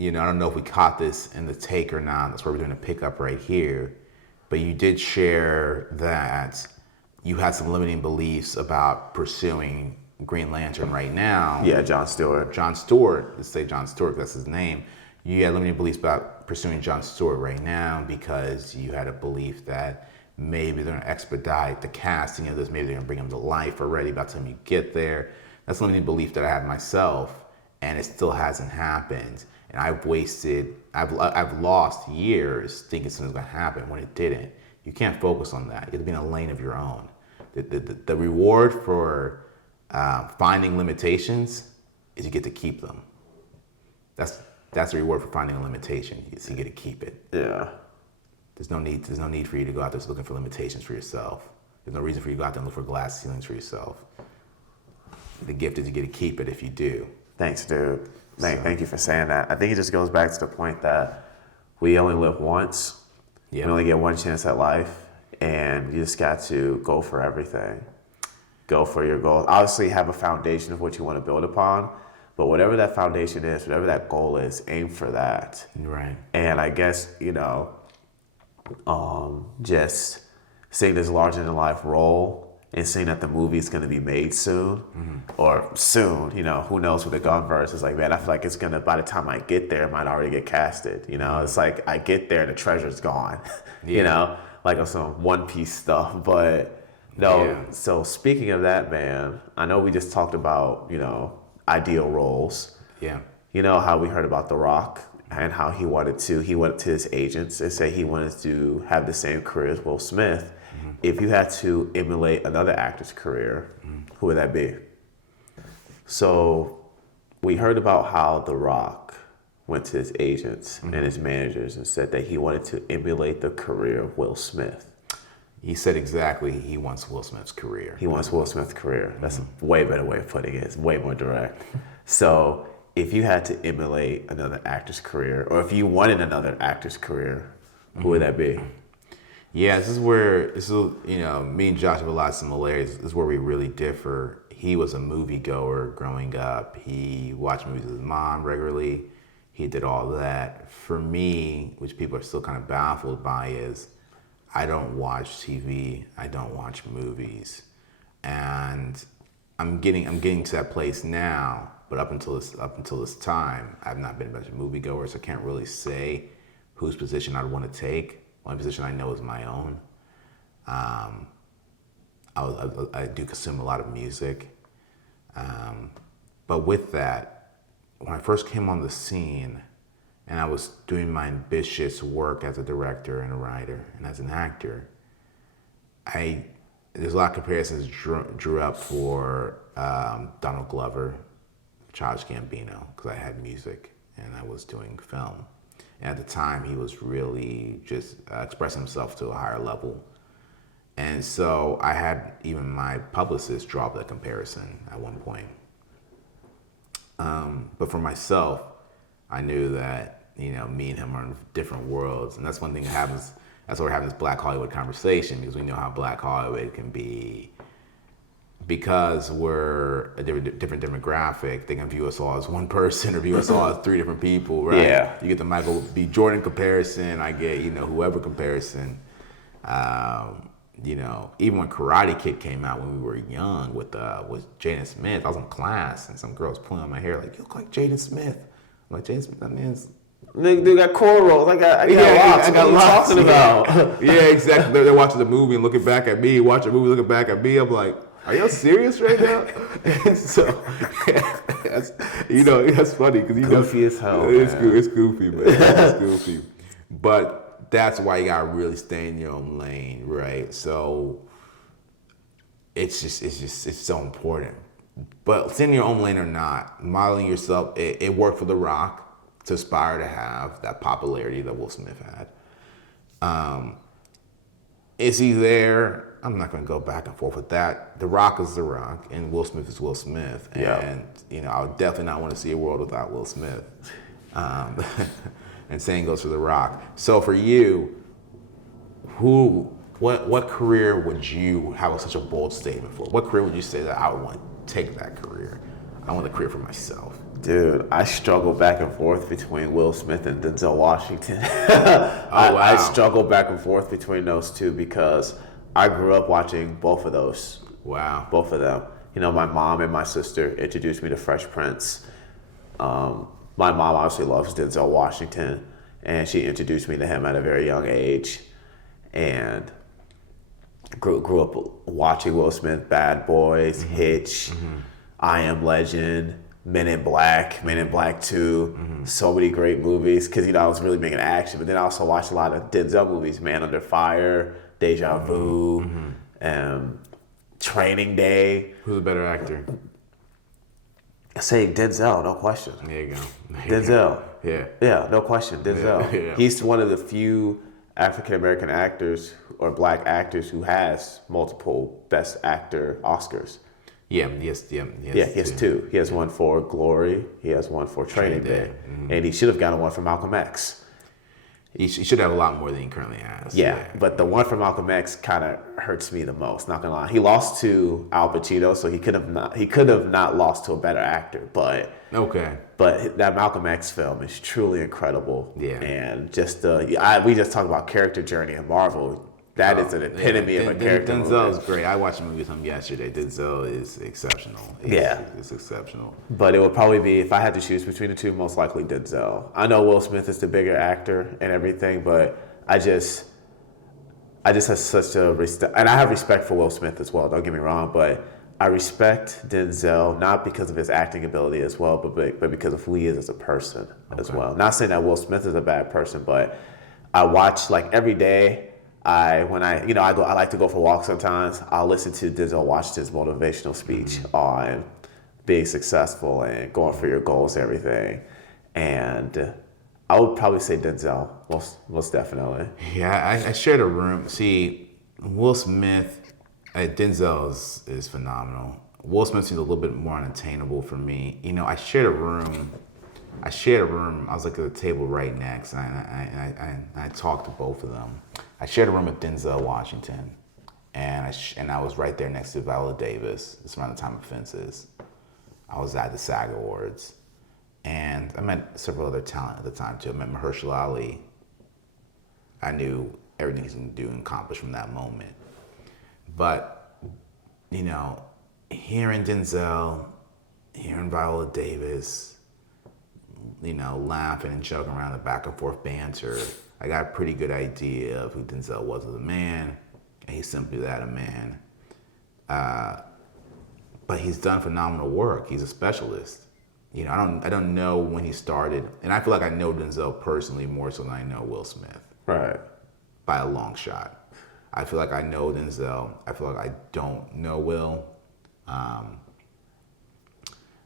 I don't know if we caught this in the take or not. That's why we're doing a pickup right here. But you did share that you had some limiting beliefs about pursuing Green Lantern right now. Yeah, John Stewart. John Stewart, let's say John Stewart, that's his name. You had limiting beliefs about pursuing John Stewart right now because you had a belief that maybe they're gonna expedite the casting of this, maybe they're gonna bring him to life already by the time you get there. That's a limiting belief that I had myself, and it still hasn't happened. And I've lost years thinking something's gonna happen when it didn't. You can't focus on that. You have to be in a lane of your own. The reward for finding limitations is you get to keep them. That's the reward for finding a limitation. Is you get to keep it. Yeah. There's no need for you to go out there looking for limitations for yourself. There's no reason for you to go out there and look for glass ceilings for yourself. The gift is you get to keep it if you do. Thanks, dude. Thank you for saying that. I think it just goes back to the point that we only live once. Yeah. We only get one chance at life, and you just got to go for everything. Go for your goals. Obviously, have a foundation of what you want to build upon, but whatever that foundation is, whatever that goal is, aim for that. Right. And I guess, just seeing this larger-than-life role and seeing that the movie's going to be made soon, or soon, who knows with the Gunverse. It's like, man, I feel like it's going to, by the time I get there, it might already get casted. It's like I get there and the treasure's gone, like on some One Piece stuff. But no, Yeah. So speaking of that, man, I know we just talked about, ideal roles. Yeah. You know how we heard about The Rock and how he went to his agents and say he wanted to have the same career as Will Smith. If you had to emulate another actor's career, who would that be? So we heard about how The Rock went to his agents and his managers and said that he wanted to emulate the career of Will Smith. He said exactly he wants Will Smith's career. He wants Will Smith's career. That's a way better way of putting it. It's way more direct. So if you had to emulate another actor's career, or if you wanted another actor's career, who would that be? Yeah, this is me and Josh have a lot of similarities. This is where we really differ. He was a moviegoer growing up. He watched movies with his mom regularly. He did all that. For me, which people are still kind of baffled by, is I don't watch TV. I don't watch movies. And I'm getting to that place now, but up until this time, I've not been a bunch of moviegoers. So I can't really say whose position I'd want to take. One position I know is my own. I do consume a lot of music. But with that, when I first came on the scene and I was doing my ambitious work as a director and a writer and as an actor, there's a lot of comparisons drew up for Donald Glover, Childish Gambino, because I had music and I was doing film. And at the time, he was really just expressing himself to a higher level. And so I had even my publicist draw up that comparison at one point. But for myself, I knew that, me and him are in different worlds. And that's one thing that happens. That's why we're having this Black Hollywood conversation, because we know how Black Hollywood can be. Because we're a different demographic, they can view us all as one person or view us all as three different people, right? Yeah. You get the Michael B. Jordan comparison, I get, whoever comparison. Even when Karate Kid came out when we were young with Jaden Smith, I was in class and some girl was pulling on my hair like, you look like Jaden Smith. I'm like, Jaden Smith, that man's... Dude got cornrows. I got locks. I got what locks. Are you talking about? Yeah, exactly. They're watching the movie and looking back at me, watching the movie, looking back at me. I'm like, are y'all serious right now? And so, that's funny because goofy as hell. It's goofy, man. It's goofy. But that's why you gotta really stay in your own lane, right? So it's so important. But staying in your own lane or not, modeling yourself, it worked for The Rock to aspire to have that popularity that Will Smith had. Is he there? I'm not going to go back and forth with that. The Rock is The Rock, and Will Smith is Will Smith. And, I would definitely not want to see a world without Will Smith. And same goes for The Rock. So for you, what career would you have such a bold statement for? What career would you say that I would want to take that career? I want the career for myself. Dude, I struggle back and forth between Will Smith and Denzel Washington. Oh, wow. I struggle back and forth between those two because I grew up watching both of those. Wow. Both of them. You know, my mom and my sister introduced me to Fresh Prince. My mom obviously loves Denzel Washington, and she introduced me to him at a very young age. And grew up watching Will Smith, Bad Boys, Hitch, I Am Legend, Men in Black 2, so many great movies because, you know, I was really big in action. But then I also watched a lot of Denzel movies, Man Under Fire, Deja Vu, Training Day. Who's the better actor? Saying Denzel, no question. There you go. Denzel. Yeah. Yeah, no question. Denzel. Yeah. He's one of the few African American actors or black actors who has multiple Best Actor Oscars. Yeah, he has two. He has one for Glory. He has one for Training Day. And he should have gotten one for Malcolm X. He should have a lot more than he currently has. Yeah, but the one for Malcolm X kind of hurts me the most. Not gonna lie, he lost to Al Pacino, so he could have not lost to a better actor. But that Malcolm X film is truly incredible. Yeah, and just we just talked about character journey in Marvel. That is an epitome of a character. Denzel is great. I watched a movie with him yesterday. Denzel is exceptional. It's exceptional. But it would probably be, if I had to choose between the two, most likely Denzel. I know Will Smith is the bigger actor and everything, but I just have such a respect, and I have respect for Will Smith as well. Don't get me wrong, but I respect Denzel not because of his acting ability as well, but because of who he is as a person as well. Not saying that Will Smith is a bad person, but I watch like every day. I like to go for walks sometimes. I'll listen to Denzel Washington's motivational speech on being successful and going for your goals, everything. And I would probably say Denzel, most definitely. Yeah, I shared a room. See, Will Smith, Denzel is phenomenal. Will Smith seems a little bit more unattainable for me. You know, I shared a room. I was like at the table right next, and I talked to both of them. I shared a room with Denzel Washington, and I was right there next to Viola Davis. It's around the time of Fences. I was at the SAG Awards, and I met several other talent at the time too. I met Mahershala Ali. I knew everything he's going to do and accomplish from that moment. But, you know, hearing Denzel, hearing Viola Davis, you know, laughing and joking around the back and forth banter, I got a pretty good idea of who Denzel was as a man, and he's simply that, a man. But he's done phenomenal work. He's a specialist. You know, I don't know when he started, and I feel like I know Denzel personally more so than I know Will Smith. Right. By a long shot. I feel like I know Denzel. I feel like I don't know Will.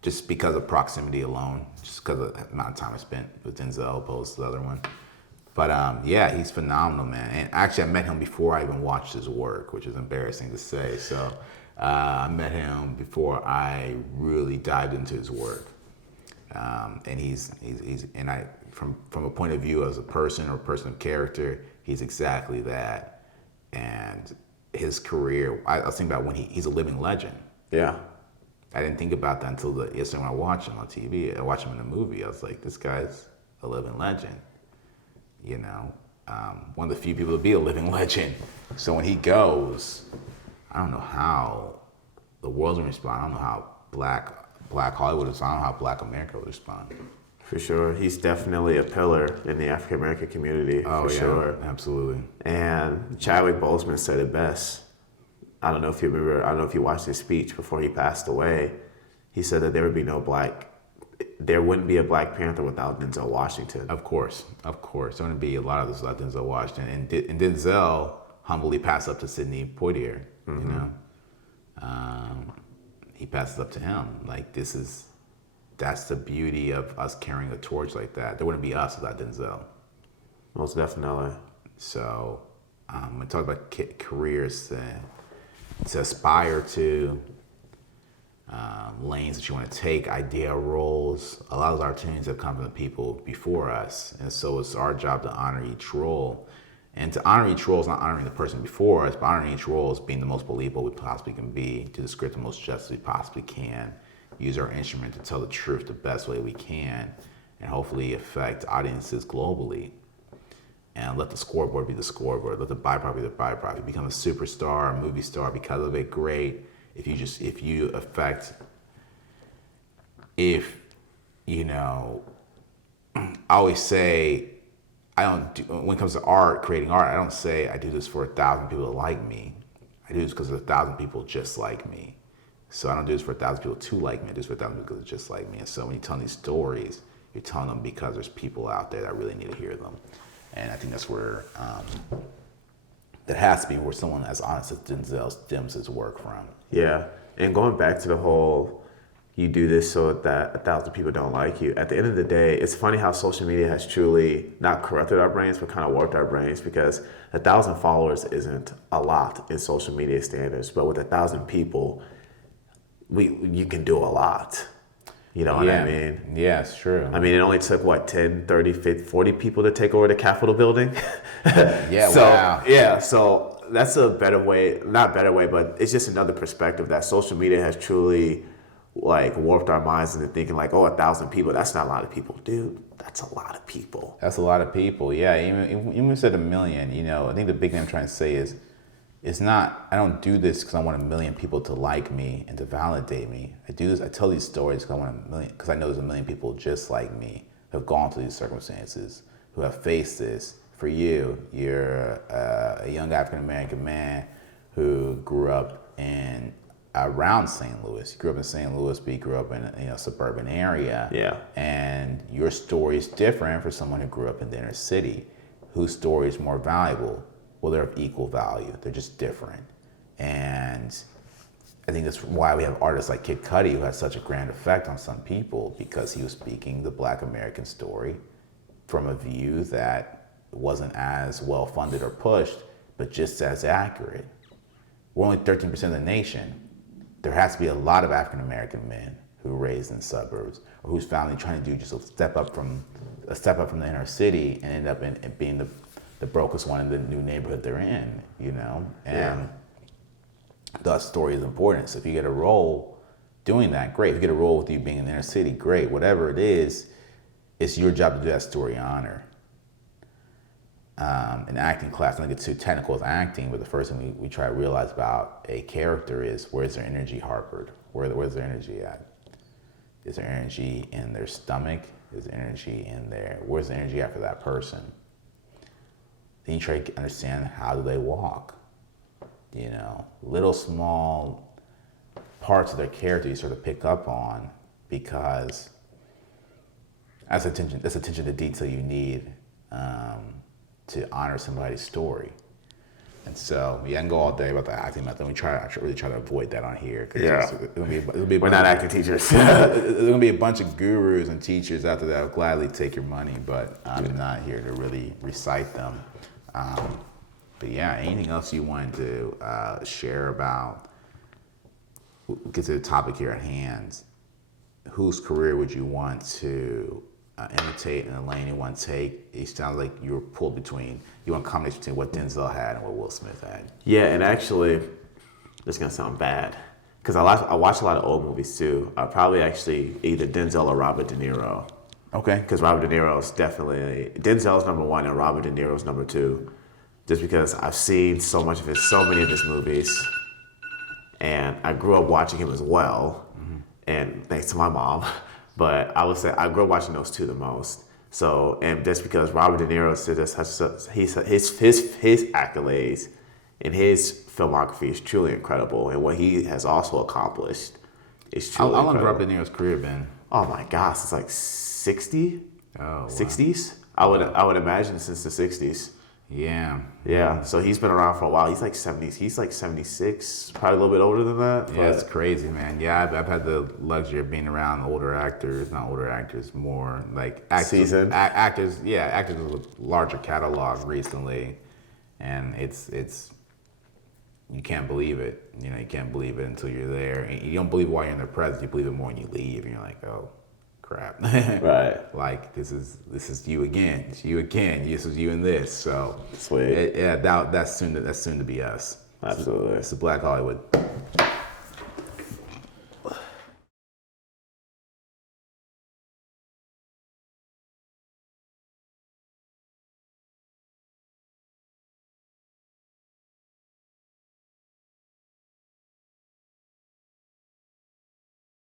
Just because of proximity alone, just because of the amount of time I spent with Denzel opposed to the other one. But yeah, he's phenomenal, man. And actually, I met him before I even watched his work, which is embarrassing to say. So I met him before I really dived into his work. And he's from a point of view as a person or a person of character, he's exactly that. And his career, I was thinking about when he's a living legend. Yeah. I didn't think about that until yesterday when I watched him on TV. I watched him in a movie. I was like, this guy's a living legend. You know, one of the few people to be a living legend. So when he goes, I don't know how the world's gonna respond. I don't know how black Hollywood would respond. I don't know how black America would respond. For sure. He's definitely a pillar in the African American community. Oh, for yeah, sure. Absolutely. And Chadwick Boseman said it best. I don't know if you watched his speech before he passed away. He said that there wouldn't be a Black Panther without Denzel Washington. Of course. There wouldn't be a lot of this without Denzel Washington. And Denzel humbly passed up to Sidney Poitier, you know. He passes up to him. Like, that's the beauty of us carrying a torch like that. There wouldn't be us without Denzel. Most definitely. So, when we talk about careers to aspire to, lanes that you want to take, idea roles, a lot of those opportunities have come from the people before us. And so it's our job to honor each role. And to honor each role is not honoring the person before us, but honoring each role is being the most believable we possibly can be, to the script the most just we possibly can, use our instrument to tell the truth the best way we can, and hopefully affect audiences globally. And let the scoreboard be the scoreboard. Let the byproduct be the byproduct. You become a superstar, a movie star because of it, great. If you affect, if, you know, I always say, when it comes to art, creating art, I don't say I do this for 1,000 people to like me. I do this because there's 1,000 people just like me. So I don't do this for 1,000 people to like me. I do this for 1,000 people because they're just like me. And so when you tell these stories, you're telling them because there's people out there that really need to hear them. And I think that's where, that has to be where someone as honest as Denzel stems his work from. Yeah. And going back to the whole, you do this so that 1,000 people don't like you. At the end of the day, it's funny how social media has truly not corrupted our brains, but kind of warped our brains, because 1,000 followers isn't a lot in social media standards, but with 1,000 people, you can do a lot. You know what I mean? Yeah, it's true. I mean, it only took, 10, 30, 50, 40 people to take over the Capitol building? Yeah, so, wow. Yeah, so that's a better way, not better way, but it's just another perspective that social media has truly warped our minds into thinking 1,000 people, that's not a lot of people. Dude, that's a lot of people. That's a lot of people. Yeah, even if you said 1 million, I think the big thing I'm trying to say is, it's not, I don't do this because I want 1 million people to like me and to validate me. I tell these stories because I know there's 1 million people just like me who have gone through these circumstances, who have faced this. For you, you're a young African-American man who grew up around St. Louis. You grew up in St. Louis, but you grew up in a suburban area. Yeah. And your story is different for someone who grew up in the inner city, whose story is more valuable. Well, they're of equal value. They're just different. And I think that's why we have artists like Kid Cudi, who had such a grand effect on some people, because he was speaking the Black American story from a view that wasn't as well funded or pushed, but just as accurate. We're only 13% of the nation. There has to be a lot of African American men who were raised in suburbs, or whose family trying to do just a step up from the inner city and end up in being the brokest one in the new neighborhood they're in, and that story is important. So if you get a role doing that, great. If you get a role with you being in the inner city, great. Whatever it is, it's your job to do that story honor. In acting class, I don't get too technical with acting, but the first thing we try to realize about a character is, where's their energy harbored? Where's their energy at? Is there energy in their stomach? Is there energy where's the energy at for that person? Then you try to understand, how do they walk? Little small parts of their character you sort of pick up on, because that's attention to detail you need to honor somebody's story. And so, I can go all day about the acting method. I really try to avoid that on here. Yeah. We're not acting teachers. There's going to be a bunch of gurus and teachers out there that will gladly take your money, but I'm not here to really recite them. But yeah, anything else you wanted to share about, get to the topic here at hand, whose career would you want to imitate and the lane you want to take? It sounds like you were pulled between, you want a combination between what Denzel had and what Will Smith had. Yeah, and actually, this is going to sound bad, because I watch a lot of old movies too. Probably actually either Denzel or Robert De Niro. Okay. Because Robert De Niro is definitely, Denzel's number one and Robert De Niro's number two. Just because I've seen so many of his movies, and I grew up watching him as well, and thanks to my mom. But I would say I grew up watching those two the most. So, and that's because Robert De Niro his accolades and his filmography is truly incredible, and what he has also accomplished is truly incredible. How long Robert De Niro's career been? Oh my gosh, it's like 60, oh, wow. 60s. I would imagine since the 60s. Yeah. Yeah, so he's been around for a while. He's like 70s. He's like 76, probably a little bit older than that. Yeah, it's crazy, man. Yeah, I've had the luxury of being around not older actors, more like actors. Seasoned. Actors with a larger catalog recently. And it's you can't believe it. You can't believe it until you're there. And you don't believe it while you're in their presence. You believe it more when you leave. And you're like, oh, crap. Right. Like this is you again. It's you again. This is you in this. So sweet. that's soon to be us. Absolutely. It's the Black Hollywood.